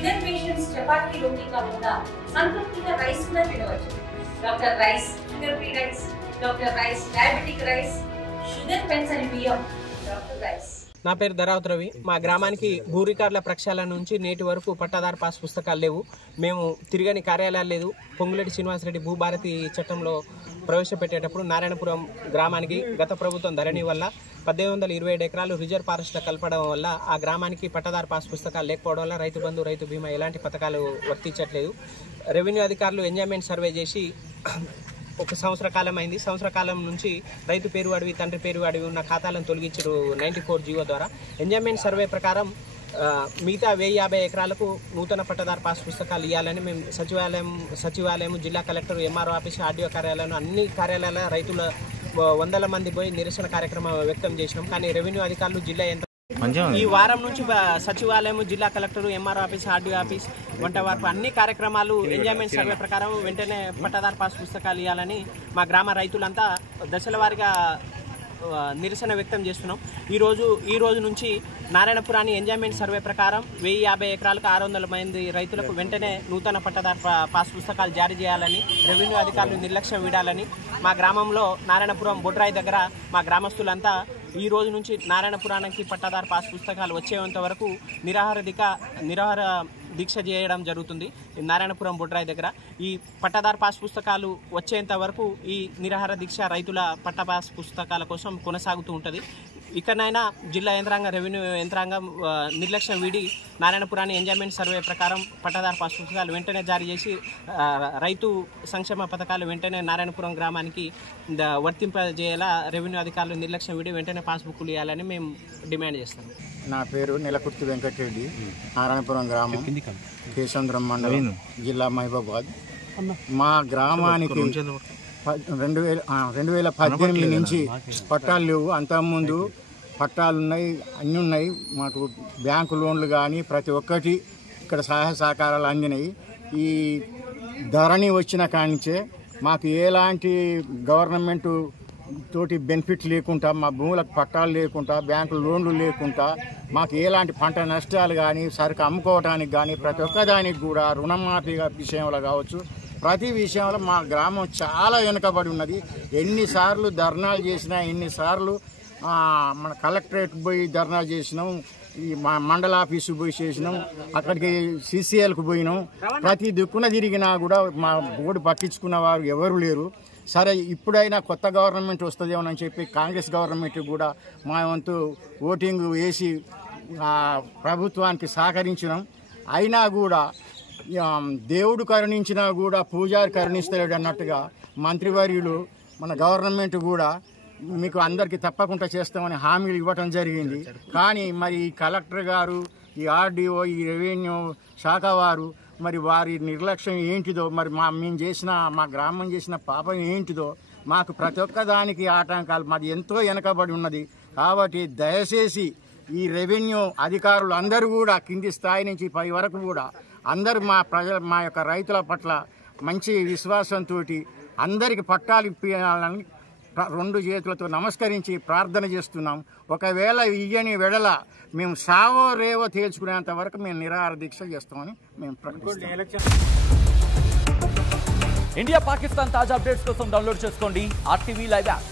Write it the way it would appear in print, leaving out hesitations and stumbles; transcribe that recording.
Sugar patients chapati రోటీ కాకుండా సంతృప్తిగా rice కూడా తినవచ్చు. Doctor rice, sugar free rice, doctor rice, diabetic rice, sugar పెన్సని బియ్యం, డాక్టర్ రైస్. నా పేరు ధరావత్ రవి. మా గ్రామానికి భూ రికార్డుల ప్రక్షాళన నుంచి నేటి వరకు పట్టాదారు పాస్ పుస్తకాలు లేవు. మేము తిరగని కార్యాలయాలు లేదు. పొంగులేటి శ్రీనివాసరెడ్డి భూభారతి చట్టంలో ప్రవేశపెట్టేటప్పుడు నారాయణపురం గ్రామానికి గత ప్రభుత్వం ధరణి వల్ల 1827 ఎకరాలు రిజర్వ్ ఫారెస్ట్లో కలపడం వల్ల ఆ గ్రామానికి పట్టాదారు పాస్ పుస్తకాలు లేకపోవడం వల్ల రైతు బంధు, రైతు బీమా ఎలాంటి పథకాలు వర్తించట్లేదు. రెవెన్యూ అధికారులు ఎంజాయ్మెంట్ సర్వే చేసి ఒక సంవత్సర కాలం అయింది. సంవత్సర కాలం నుంచి రైతు పేరు అడివి, తండ్రి పేరు అడివి ఉన్న ఖాతాలను తొలగించారు 94 జీవో ద్వారా. ఎంజాయ్మెంట్ సర్వే ప్రకారం మిగతా 1050 ఎకరాలకు నూతన పట్టదారు పాస్ పుస్తకాలు ఇవ్వాలని మేము సచివాలయం, జిల్లా కలెక్టర్, ఎంఆర్ఓ ఆఫీస్, ఆర్డీఓ కార్యాలయం అన్ని కార్యాలయాల రైతుల 100 మంది పోయి నిరసన కార్యక్రమం వ్యక్తం చేసినాం. కానీ రెవెన్యూ అధికారులు జిల్లా ఈ వారం నుంచి సచివాలయం, జిల్లా collector, MRO office, RDO office వంట వరకు అన్ని కార్యక్రమాలు ఎంజాయ్మెంట్ సర్వే ప్రకారం వెంటనే పట్టాదారు పాస్ పుస్తకాలు ఇవ్వాలని మా గ్రామ రైతులంతా దశల వారీగా నిరసన వ్యక్తం చేస్తున్నాం. ఈ రోజు నుంచి నారాయణపురాన్ని ఎంజాయ్మెంట్ సర్వే ప్రకారం 1050 ఎకరాలకు 600 మంది రైతులకు వెంటనే నూతన పట్టాదారు పాస్ పుస్తకాలు జారీ చేయాలని, రెవెన్యూ అధికారులు నిర్లక్ష్యం వీడాలని మా గ్రామంలో నారాయణపురం బొడ్రాయి దగ్గర మా గ్రామస్తులంతా ఈ రోజు నుంచి నారాయణపురానికి పట్టాదారు పాస్ పుస్తకాలు వచ్చేంత వరకు నిరాహార దీక్ష చేయడం జరుగుతుంది. నారాయణపురం బొడ్రాయి దగ్గర ఈ పట్టాదారు పాస్ పుస్తకాలు వచ్చేంత వరకు ఈ నిరాహార దీక్ష రైతుల పట్టా పాస్ పుస్తకాల కోసం కొనసాగుతూ ఉంటుంది. ఇకనైనా జిల్లా యంత్రాంగం, రెవెన్యూ యంత్రాంగం నిర్లక్ష్యం వీడి నారాయణపురాన్ని ఎంజాయ్మెంట్ సర్వే ప్రకారం పట్టాదారు పాస్ పుస్తకాలు వెంటనే జారీ చేసి రైతు సంక్షేమ పథకాలు వెంటనే నారాయణపురం గ్రామానికి వర్తింపజేయాలా రెవెన్యూ అధికారులు నిర్లక్ష్యం వీడి వెంటనే పాస్బుక్లు ఇవ్వాలని మేము డిమాండ్ చేస్తాం. నా పేరు నెలకుర్తి వెంకటరెడ్డి, నారాయణపురం గ్రామం, కేశంద్రం మండలం, జిల్లా మహబూబాబాద్. మా గ్రామానికి 2018 నుంచి పట్టాలు లేవు. అంతకుముందు పట్టాలు ఉన్నాయి, అన్నీ ఉన్నాయి. మాకు బ్యాంకు లోన్లు కానీ ప్రతి ఒక్కటి ఇక్కడ సహాయ సహకారాలు అందినాయి. ఈ ధరణి వచ్చిన కానించే మాకు ఎలాంటి గవర్నమెంటు తోటి బెనిఫిట్ లేకుండా, మా భూములకు పట్టాలు లేకుండా, బ్యాంకు లోన్లు లేకుండా, మాకు ఎలాంటి పంట నష్టాలు కానీ, సరుకు అమ్ముకోవడానికి కానీ, ప్రతి ఒక్కదానికి కూడా రుణమాఫీ విషయంలో కావచ్చు, ప్రతి విషయంలో మా గ్రామం చాలా వెనుకబడి ఉన్నది. ఎన్నిసార్లు ధర్నాలు చేసినా, ఎన్నిసార్లు మన కలెక్టరేట్ పోయి ధర్నా చేసినాం, ఈ మా మండల ఆఫీసు పోయి చేసినాం, అక్కడికి సిసిఎల్కు పోయినాం. ప్రతి దిక్కున తిరిగినా కూడా మా బోర్డు పట్టించుకున్న వారు ఎవరు లేరు. సరే, ఇప్పుడైనా కొత్త గవర్నమెంట్ వస్తుందేమోనని చెప్పి కాంగ్రెస్ గవర్నమెంట్ కూడా మా వంతు ఓటింగ్ వేసి ప్రభుత్వానికి సహకరించినాం. అయినా కూడా దేవుడు కరుణించినా కూడా పూజారి కరుణిస్తలేడు అన్నట్టుగా మంత్రివర్యులు, మన గవర్నమెంట్ కూడా మీకు అందరికీ తప్పకుండా చేస్తామని హామీలు ఇవ్వటం జరిగింది. కానీ మరి ఈ కలెక్టర్ గారు, ఈ ఆర్డీఓ, ఈ రెవెన్యూ శాఖ వారు మరి వారి నిర్లక్ష్యం ఏంటిదో, మరి మా గ్రామం చేసిన పాపం ఏంటిదో, మాకు ప్రతి ఒక్క దానికి ఆటంకాలు, మాది ఎంతో వెనకబడి ఉన్నది. కాబట్టి దయచేసి ఈ రెవెన్యూ అధికారులు అందరూ కూడా కింది స్థాయి నుంచి పై వరకు కూడా అందరూ మా యొక్క రైతుల పట్ల మంచి విశ్వాసంతో అందరికి పట్టాలు ఇప్పించాలని 2 చేతులతో నమస్కరించి ప్రార్థన చేస్తున్నాం. ఒకవేళ ఇయ్యని వెడల మేము సావో రేవో తేల్చుకునేంత వరకు మేము నిరాహార దీక్ష చేస్తామని మేము ప్రకటిస్తున్నాం. ఇండియా పాకిస్తాన్ తాజా అప్డేట్స్ కోసం డౌన్లోడ్ చేసుకోండి RTV లైవ్ యాప్.